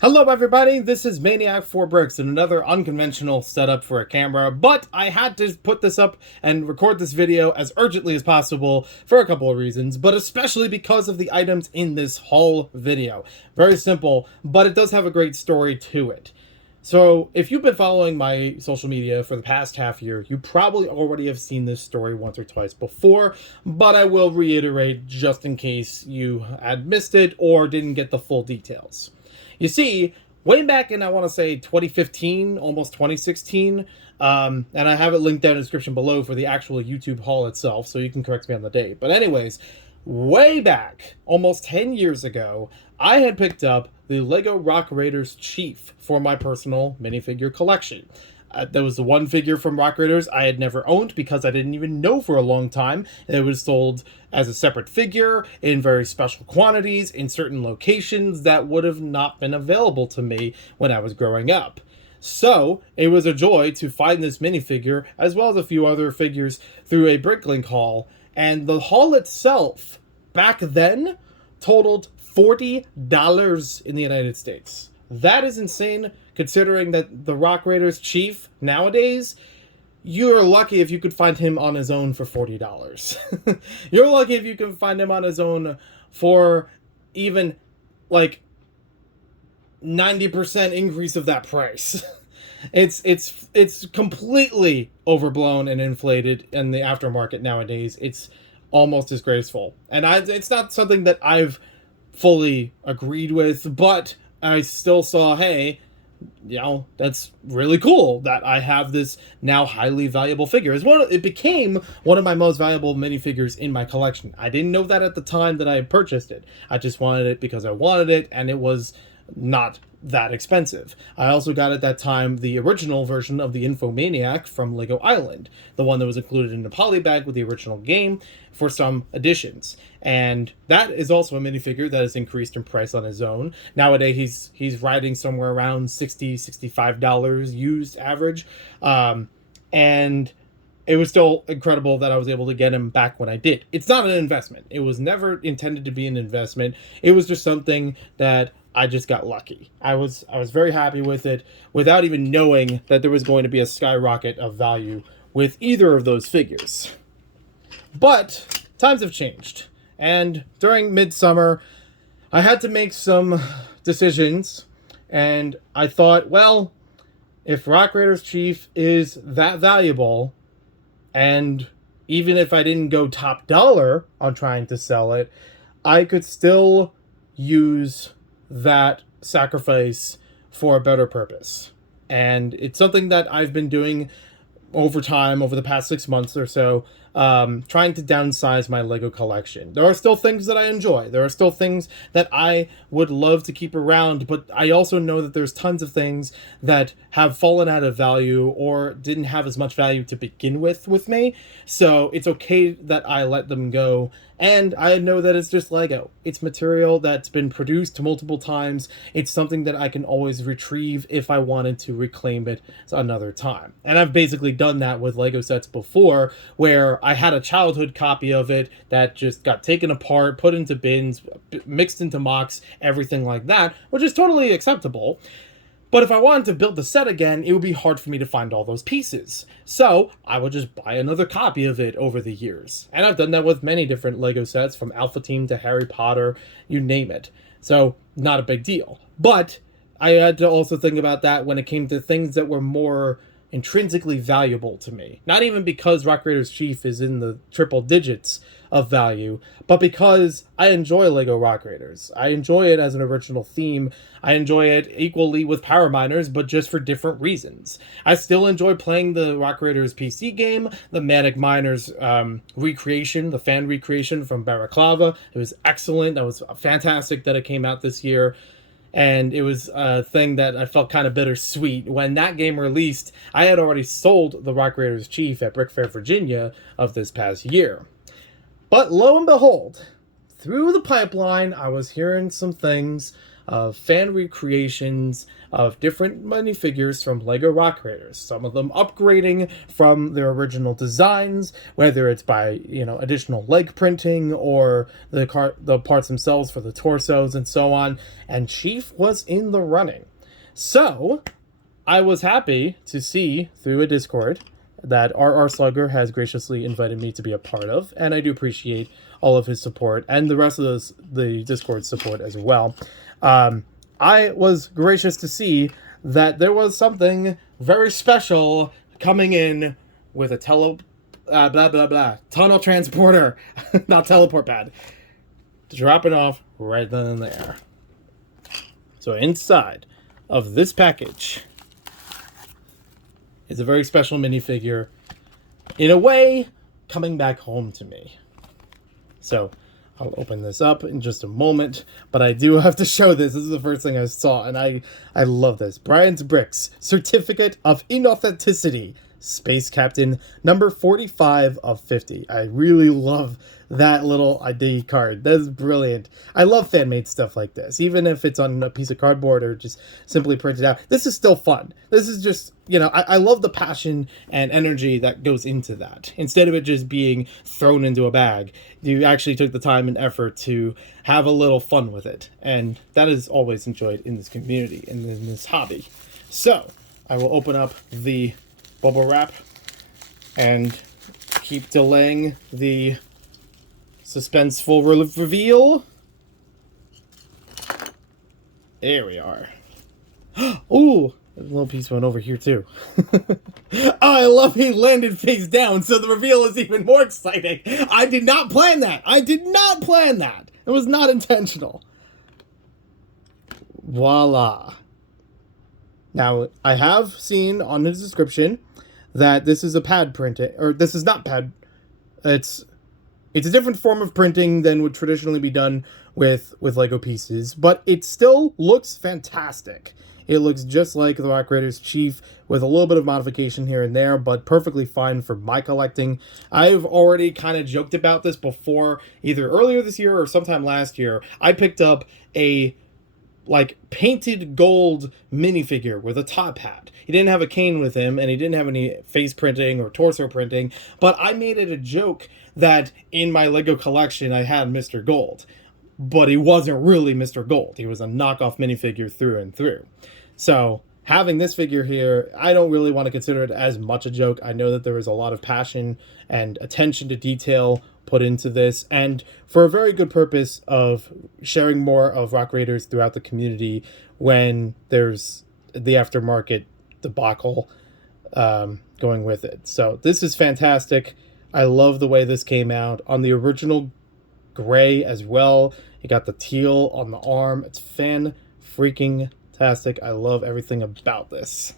Hello everybody, this is Maniac4Bricks and another unconventional setup for a camera, but I had to put this up and record this video as urgently as possible for a couple of reasons, but especially because of the items in this haul video. Very simple, but it does have a great story to it. So, if you've been following my social media for the past half year, you probably already have seen this story once or twice before, but I will reiterate just in case you had missed it or didn't get the full details. You see, way back in, I want to say 2015, almost 2016, and I have it linked down in the description below for the actual YouTube haul itself, so you can correct me on the date. But anyways, way back, almost 10 years ago, I had picked up the LEGO Rock Raiders Chief for my personal minifigure collection. There was the one figure from Rock Raiders I had never owned because I didn't even know for a long time. It was sold as a separate figure in very special quantities in certain locations that would have not been available to me when I was growing up. So, it was a joy to find this minifigure as well as a few other figures through a Bricklink haul. And the haul itself, back then, totaled $40 in the United States. That is insane, considering that the Rock Raiders Chief nowadays, you're lucky if you could find him on his own for $40. You're lucky if you can find him on his own for even like 90% increase of that price. It's completely overblown and inflated in the aftermarket nowadays. It's almost disgraceful. And it's not something that I've fully agreed with, but I still saw, hey, that's really cool that I have this now highly valuable figure. It became one of my most valuable minifigures in my collection. I didn't know that at the time that I purchased it. I just wanted it because I wanted it, and it was not that expensive. I also got at that time the original version of the Infomaniac from Lego Island, the one that was included in the polybag with the original game for some additions. And that is also a minifigure that has increased in price on his own. Nowadays he's riding somewhere around $65 used average. And it was still incredible that I was able to get him back when I did. It's not an investment. It was never intended to be an investment. It was just something that I just got lucky. I was very happy with it without even knowing that there was going to be a skyrocket of value with either of those figures. But times have changed. And during midsummer, I had to make some decisions, and I thought, well, if Rock Raiders Chief is that valuable, and even if I didn't go top dollar on trying to sell it, I could still use that sacrifice for a better purpose. And it's something that I've been doing over time, over the past 6 months or so, trying to downsize my Lego collection. There are still things that I enjoy. There are still things that I would love to keep around, but I also know that there's tons of things that have fallen out of value or didn't have as much value to begin with me. So it's okay that I let them go. And I know that it's just Lego. It's material that's been produced multiple times. It's something that I can always retrieve if I wanted to reclaim it another time. And I've basically done that with Lego sets before, where I had a childhood copy of it that just got taken apart, put into bins, mixed into mocks, everything like that, which is totally acceptable. But if I wanted to build the set again, it would be hard for me to find all those pieces. So I would just buy another copy of it over the years. And I've done that with many different Lego sets, from Alpha Team to Harry Potter, you name it. So not a big deal. But I had to also think about that when it came to things that were more intrinsically valuable to me. Not even because Rock Raiders Chief is in the triple digits of value, but because I enjoy Lego Rock Raiders. I enjoy it as an original theme. I enjoy it equally with Power Miners, but just for different reasons. I still enjoy playing the Rock Raiders PC game, the Manic Miners recreation, the fan recreation from Balaclava. It was excellent. That was fantastic that it came out this year. And it was a thing that I felt kind of bittersweet. When that game released, I had already sold the Rock Raiders Chief at Brick Fair, Virginia of this past year. But lo and behold, through the pipeline, I was hearing some things of fan recreations of different minifigures from LEGO Rock Raiders. Some of them upgrading from their original designs, whether it's by additional leg printing or the parts themselves for the torsos and so on. And Chief was in the running. So I was happy to see through a Discord that R.R. Slugger has graciously invited me to be a part of, and I do appreciate all of his support and the rest of the Discord support as well. I was gracious to see that there was something very special coming in with a tunnel transporter, not teleport pad, dropping off right then and there. So inside of this package is a very special minifigure, in a way, coming back home to me. So I'll open this up in just a moment, but I do have to show this. This is the first thing I saw, and I love this. Brian's Bricks, Certificate of Inauthenticity, Space Captain, number 45 of 50. I really love that little ID card. That's brilliant. I love fan-made stuff like this, even if it's on a piece of cardboard or just simply printed out. This is still fun. This is just, I love the passion and energy that goes into that. Instead of it just being thrown into a bag, you actually took the time and effort to have a little fun with it. And that is always enjoyed in this community and in this hobby. So I will open up the bubble wrap and keep delaying the suspenseful reveal. There we are. Ooh, there's a little piece went over here too. Oh, I love he landed face down, so the reveal is even more exciting. I did not plan that. It was not intentional. Voila. Now, I have seen on the description that this is a pad printing, or this is not pad. It's a different form of printing than would traditionally be done with Lego pieces, but it still looks fantastic. It looks just like the Rock Raiders Chief with a little bit of modification here and there, but perfectly fine for my collecting. I've already kind of joked about this before, either earlier this year or sometime last year. I picked up a painted gold minifigure with a top hat. He didn't have a cane with him, and he didn't have any face printing or torso printing, but I made it a joke that in my Lego collection I had Mr. Gold. But he wasn't really Mr. Gold. He was a knockoff minifigure through and through. So having this figure here, I don't really want to consider it as much a joke. I know that there is a lot of passion and attention to detail put into this, and for a very good purpose of sharing more of Rock Raiders throughout the community when there's the aftermarket debacle going with it. So this is fantastic. I love the way this came out on the original gray as well. You got the teal on the arm. It's fan-freaking-tastic. I love everything about this.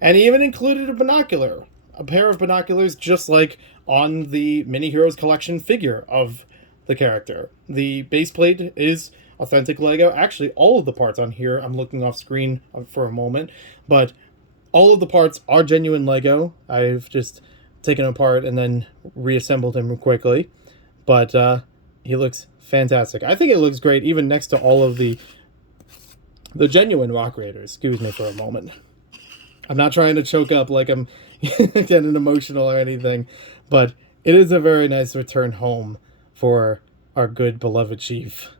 And he even included a binocular. A pair of binoculars just like on the Mini Heroes Collection figure of the character. The base plate is authentic Lego. Actually, all of the parts on here, I'm looking off screen for a moment, but all of the parts are genuine Lego. I've just taken apart and then reassembled him quickly. But he looks fantastic. I think it looks great even next to all of the genuine Rock Raiders. Excuse me for a moment. I'm not trying to choke up like I'm getting emotional or anything, but it is a very nice return home for our good beloved Chief.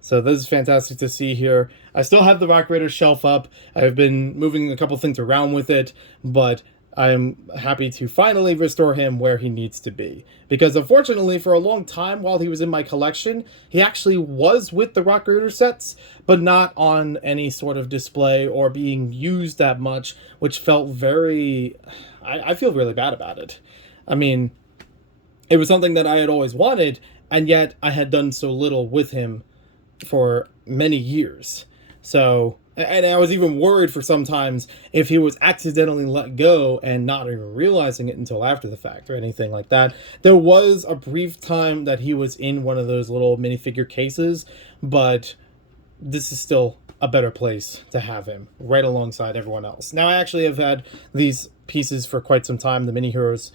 So this is fantastic to see here. I still have the Rock Raiders shelf up. I've been moving a couple things around with it, but I'm happy to finally restore him where he needs to be. Because unfortunately, for a long time while he was in my collection, he actually was with the Rock Raider sets, but not on any sort of display or being used that much, which felt very... I feel really bad about it. I mean, it was something that I had always wanted, and yet I had done so little with him for many years. So... And I was even worried for sometimes if he was accidentally let go and not even realizing it until after the fact or anything like that. There was a brief time that he was in one of those little minifigure cases, but this is still a better place to have him right alongside everyone else. Now, I actually have had these pieces for quite some time, the Mini Heroes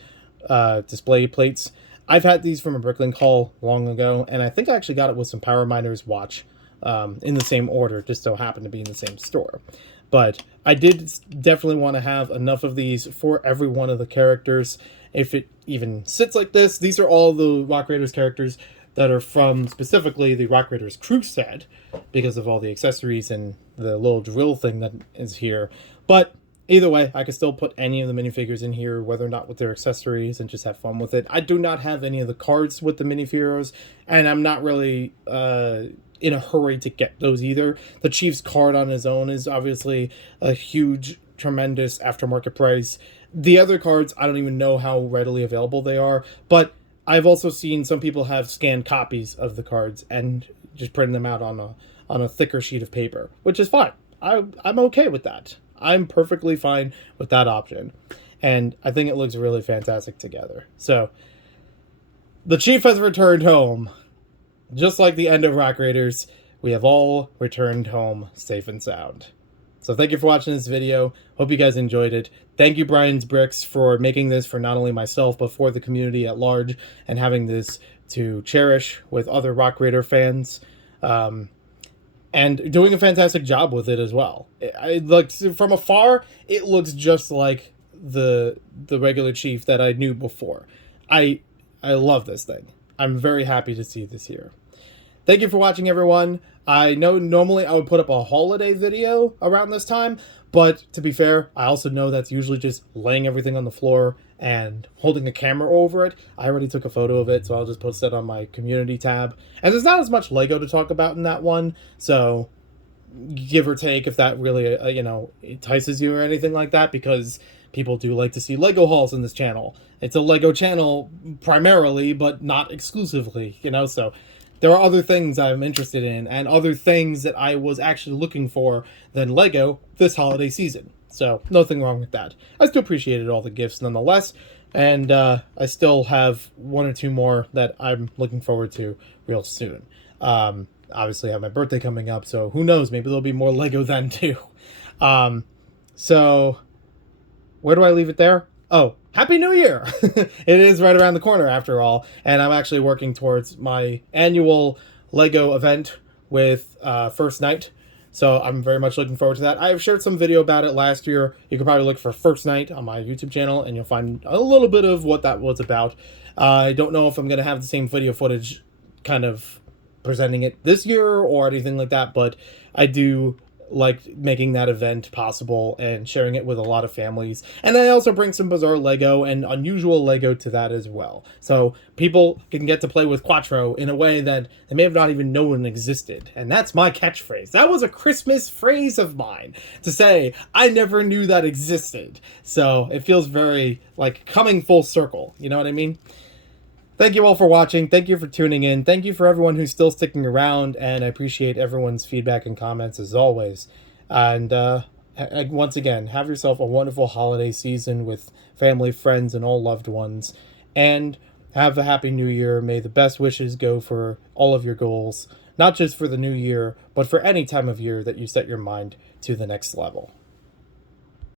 display plates. I've had these from a Bricklink haul long ago, and I think I actually got it with some Power Miners watch in the same order, just so happened to be in the same store. But I did definitely want to have enough of these for every one of the characters. If it even sits like this, these are all the Rock Raiders characters that are from specifically the Rock Raiders crew set, because of all the accessories and the little drill thing that is here. But either way, I can still put any of the minifigures in here, whether or not with their accessories, and just have fun with it. I do not have any of the cards with the minifigures, and I'm not really in a hurry to get those either. The Chief's card on his own is obviously a huge, tremendous aftermarket price. The other cards, I don't even know how readily available they are, but I've also seen some people have scanned copies of the cards and just printing them out on a thicker sheet of paper, which is fine. I'm okay with that. I'm perfectly fine with that option, and I think it looks really fantastic together. So, the Chief has returned home. Just like the end of Rock Raiders, we have all returned home safe and sound. So thank you for watching this video. Hope you guys enjoyed it. Thank you, Brian's Bricks, for making this for not only myself, but for the community at large, and having this to cherish with other Rock Raider fans. And doing a fantastic job with it as well. It looks, from afar, it looks just like the regular Chief that I knew before. I love this thing. I'm very happy to see this here. Thank you for watching, everyone. I know normally I would put up a holiday video around this time, but to be fair, I also know that's usually just laying everything on the floor and holding a camera over it. I already took a photo of it, so I'll just post that on my community tab. And there's not as much Lego to talk about in that one, so give or take if that really, entices you or anything like that, because people do like to see Lego hauls in this channel. It's a Lego channel primarily, but not exclusively, so there are other things I'm interested in and other things that I was actually looking for than Lego this holiday season. So nothing wrong with that. I still appreciated all the gifts nonetheless, and I still have one or two more that I'm looking forward to real soon. Obviously I have my birthday coming up, so who knows, maybe there'll be more Lego then too. So where do I leave it there? Oh, Happy New Year! It is right around the corner after all, and I'm actually working towards my annual Lego event with First Night, so I'm very much looking forward to that. I have shared some video about it last year. You can probably look for First Night on my YouTube channel, and you'll find a little bit of what that was about. I don't know if I'm going to have the same video footage kind of presenting it this year or anything like that, but I do like making that event possible and sharing it with a lot of families. And I also bring some bizarre Lego and unusual Lego to that as well. So people can get to play with Quattro in a way that they may have not even known existed. And that's my catchphrase. That was a Christmas phrase of mine to say, I never knew that existed. So it feels very like coming full circle. You know what I mean? Thank you all for watching. Thank you for tuning in. Thank you for everyone who's still sticking around, and I appreciate everyone's feedback and comments as always. And once again, have yourself a wonderful holiday season with family, friends, and all loved ones. And have a happy new year. May the best wishes go for all of your goals, not just for the new year, but for any time of year that you set your mind to the next level.